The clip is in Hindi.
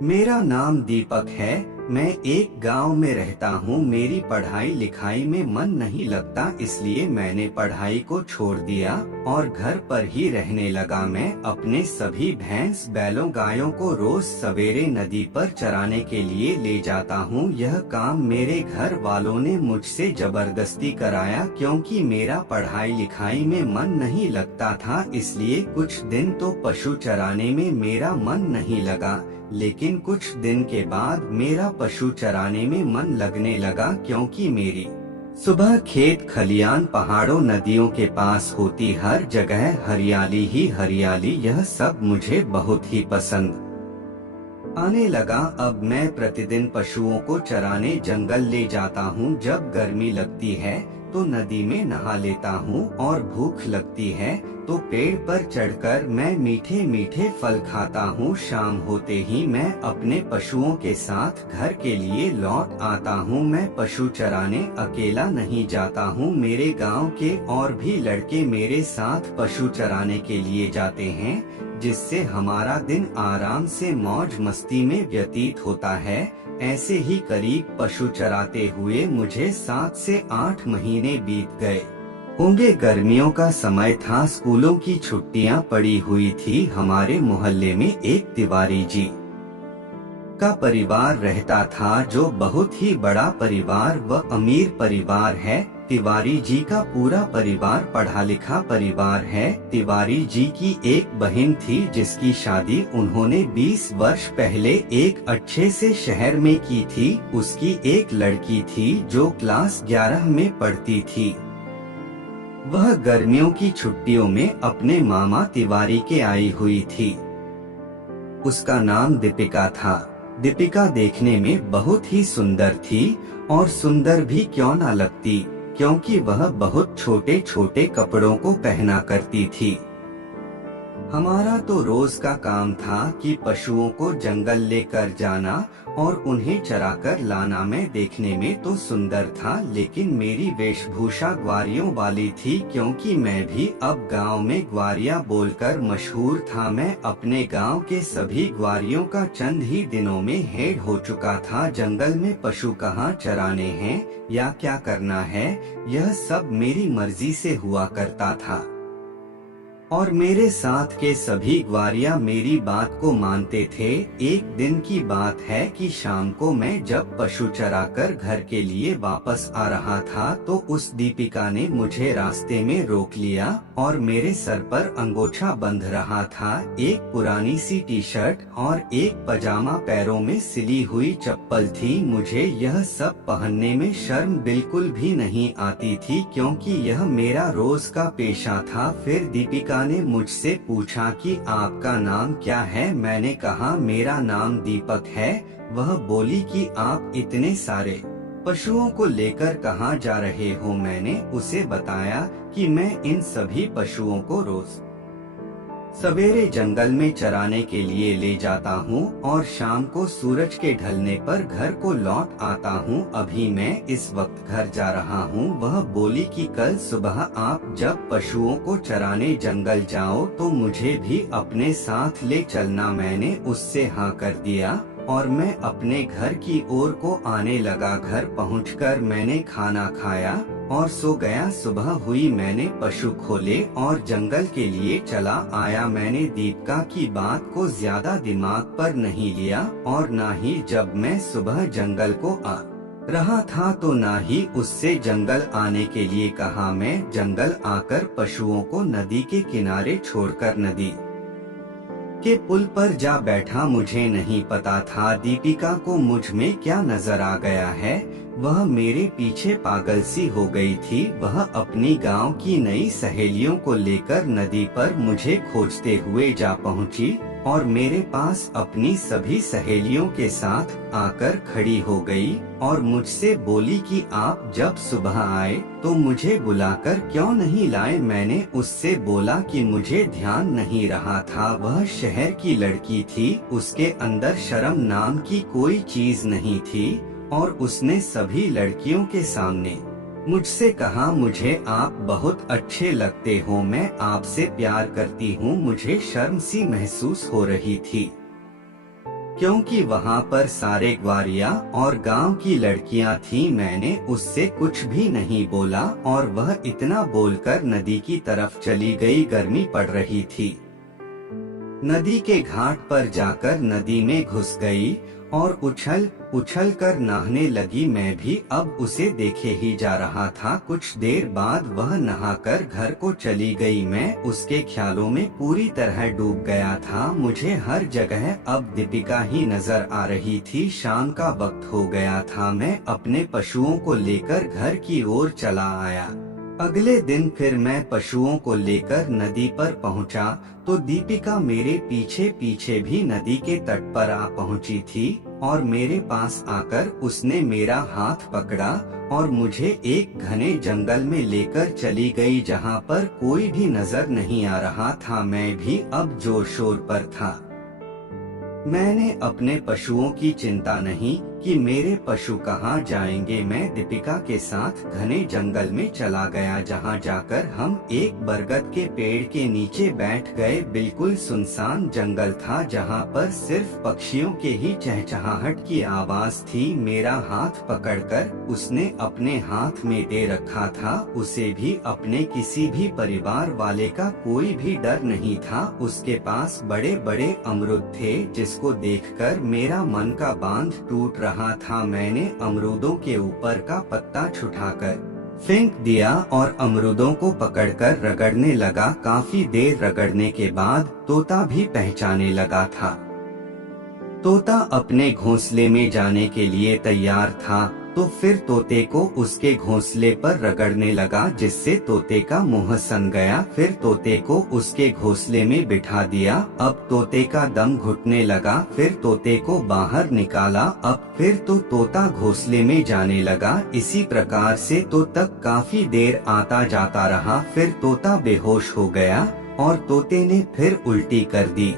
मेरा नाम दीपक है। मैं एक गांव में रहता हूँ। मेरी पढ़ाई लिखाई में मन नहीं लगता, इसलिए मैंने पढ़ाई को छोड़ दिया और घर पर ही रहने लगा। मैं अपने सभी भैंस बैलों गायों को रोज सवेरे नदी पर चराने के लिए ले जाता हूँ। यह काम मेरे घर वालों ने मुझसे जबरदस्ती कराया, क्योंकि मेरा पढ़ाई लिखाई में मन नहीं लगता था। इसलिए कुछ दिन तो पशु चराने में मेरा मन नहीं लगा, लेकिन कुछ दिन के बाद मेरा पशु चराने में मन लगने लगा, क्योंकि मेरी सुबह खेत खलियान पहाड़ों नदियों के पास होती, हर जगह हरियाली ही हरियाली। यह सब मुझे बहुत ही पसंद आने लगा। अब मैं प्रतिदिन पशुओं को चराने जंगल ले जाता हूँ। जब गर्मी लगती है तो नदी में नहा लेता हूँ और भूख लगती है तो पेड़ पर चढ़कर मैं मीठे मीठे फल खाता हूँ। शाम होते ही मैं अपने पशुओं के साथ घर के लिए लौट आता हूँ। मैं पशु चराने अकेला नहीं जाता हूँ, मेरे गांव के और भी लड़के मेरे साथ पशु चराने के लिए जाते हैं, जिससे हमारा दिन आराम से मौज मस्ती में व्यतीत होता है। ऐसे ही करीब पशु चराते हुए मुझे 7 से 8 महीने बीत गए होंगे। गर्मियों का समय था, स्कूलों की छुट्टियां पड़ी हुई थी। हमारे मोहल्ले में एक तिवारी जी का परिवार रहता था, जो बहुत ही बड़ा परिवार व अमीर परिवार है। तिवारी जी का पूरा परिवार पढ़ा लिखा परिवार है। तिवारी जी की एक बहन थी, जिसकी शादी उन्होंने 20 वर्ष पहले एक अच्छे से शहर में की थी। उसकी एक लड़की थी जो क्लास 11 में पढ़ती थी। वह गर्मियों की छुट्टियों में अपने मामा तिवारी के आई हुई थी। उसका नाम दीपिका था। दीपिका देखने में बहुत ही सुंदर थी, और सुंदर भी क्यों न लगती, क्योंकि वह बहुत छोटे छोटे कपड़ों को पहना करती थी। हमारा तो रोज का काम था कि पशुओं को जंगल लेकर जाना और उन्हें चराकर लाना। मैं देखने में तो सुंदर था, लेकिन मेरी वेशभूषा ग्वारियों वाली थी, क्योंकि मैं भी अब गांव में ग्वारिया बोलकर मशहूर था। मैं अपने गांव के सभी ग्वारियों का चंद ही दिनों में हेड हो चुका था। जंगल में पशु कहाँ चराने हैं या क्या करना है, यह सब मेरी मर्जी से हुआ करता था, और मेरे साथ के सभी ग्वारिया मेरी बात को मानते थे। एक दिन की बात है कि शाम को मैं जब पशु चराकर घर के लिए वापस आ रहा था, तो उस दीपिका ने मुझे रास्ते में रोक लिया और मेरे सर पर अंगोछा बंध रहा था। एक पुरानी सी टी शर्ट और एक पजामा, पैरों में सिली हुई चप्पल थी। मुझे यह सब पहनने में शर्म बिल्कुल भी नहीं आती थी, क्योंकि यह मेरा रोज का पेशा था। फिर दीपिका ने मुझसे पूछा कि आपका नाम क्या है। मैंने कहा मेरा नाम दीपक है। वह बोली कि आप इतने सारे पशुओं को लेकर कहाँ जा रहे हो। मैंने उसे बताया कि मैं इन सभी पशुओं को रोज सवेरे जंगल में चराने के लिए ले जाता हूँ और शाम को सूरज के ढलने पर घर को लौट आता हूँ। अभी मैं इस वक्त घर जा रहा हूँ। वह बोली कि कल सुबह आप जब पशुओं को चराने जंगल जाओ तो मुझे भी अपने साथ ले चलना। मैंने उससे हाँ कर दिया और मैं अपने घर की ओर को आने लगा। घर पहुंचकर मैंने खाना खाया और सो गया। सुबह हुई, मैंने पशु खोले और जंगल के लिए चला आया। मैंने दीपिका की बात को ज्यादा दिमाग पर नहीं लिया, और न ही जब मैं सुबह जंगल को आ रहा था तो न ही उससे जंगल आने के लिए कहा। मैं जंगल आकर पशुओं को नदी के किनारे छोड़कर नदी के पुल पर जा बैठा। मुझे नहीं पता था दीपिका को मुझ में क्या नजर आ गया है। वह मेरे पीछे पागल सी हो गई थी। वह अपनी गांव की नई सहेलियों को लेकर नदी पर मुझे खोजते हुए जा पहुंची और मेरे पास अपनी सभी सहेलियों के साथ आकर खड़ी हो गई और मुझसे बोली कि आप जब सुबह आए तो मुझे बुलाकर क्यों नहीं लाए। मैंने उससे बोला कि मुझे ध्यान नहीं रहा था। वह शहर की लड़की थी, उसके अंदर शर्म नाम की कोई चीज नहीं थी, और उसने सभी लड़कियों के सामने मुझसे कहा, मुझे आप बहुत अच्छे लगते हो, मैं आपसे प्यार करती हूँ। मुझे शर्म सी महसूस हो रही थी। क्योंकि वहाँ पर सारे ग्वारिया और गांव की लड़कियां थीं। मैंने उससे कुछ भी नहीं बोला और वह इतना बोलकर नदी की तरफ चली गई। गर्मी पड़ रही थी। नदी के घाट पर जाकर नदी में घुस गई और उछल उछल कर नहाने लगी। मैं भी अब उसे देखे ही जा रहा था। कुछ देर बाद वह नहाकर घर को चली गई। मैं उसके ख्यालों में पूरी तरह डूब गया था। मुझे हर जगह अब दीपिका ही नजर आ रही थी। शाम का वक्त हो गया था। मैं अपने पशुओं को लेकर घर की ओर चला आया। अगले दिन फिर मैं पशुओं को लेकर नदी पर पहुंचा तो दीपिका मेरे पीछे पीछे भी नदी के तट पर आ पहुंची थी और मेरे पास आकर उसने मेरा हाथ पकड़ा और मुझे एक घने जंगल में लेकर चली गई जहां पर कोई भी नजर नहीं आ रहा था। मैं भी अब जोर शोर पर था। मैंने अपने पशुओं की चिंता नहीं कि मेरे पशु कहाँ जाएंगे। मैं दीपिका के साथ घने जंगल में चला गया जहाँ जाकर हम एक बरगद के पेड़ के नीचे बैठ गए। बिल्कुल सुनसान जंगल था जहाँ पर सिर्फ पक्षियों के ही चहचहाहट की आवाज थी। मेरा हाथ पकड़कर उसने अपने हाथ में दे रखा था। उसे भी अपने किसी भी परिवार वाले का कोई भी डर नहीं था। उसके पास बड़े बड़े अमरूद थे जिसको देखकर मेरा मन का बांध टूट रहा था। मैंने अमरूदों के ऊपर का पत्ता छुटाकर फेंक दिया और अमरूदों को पकड़कर रगड़ने लगा। काफी देर रगड़ने के बाद तोता भी पहचाने लगा था। तोता अपने घोंसले में जाने के लिए तैयार था तो फिर तोते को उसके घोंसले पर रगड़ने लगा जिससे तोते का मुंह सन गया। फिर तोते को उसके घोंसले में बिठा दिया। अब तोते का दम घुटने लगा। फिर तोते को बाहर निकाला। अब फिर तो तोता घोंसले में जाने लगा। इसी प्रकार से तो तक काफी देर आता जाता रहा। फिर तोता बेहोश हो गया और तोते ने फिर उल्टी कर दी।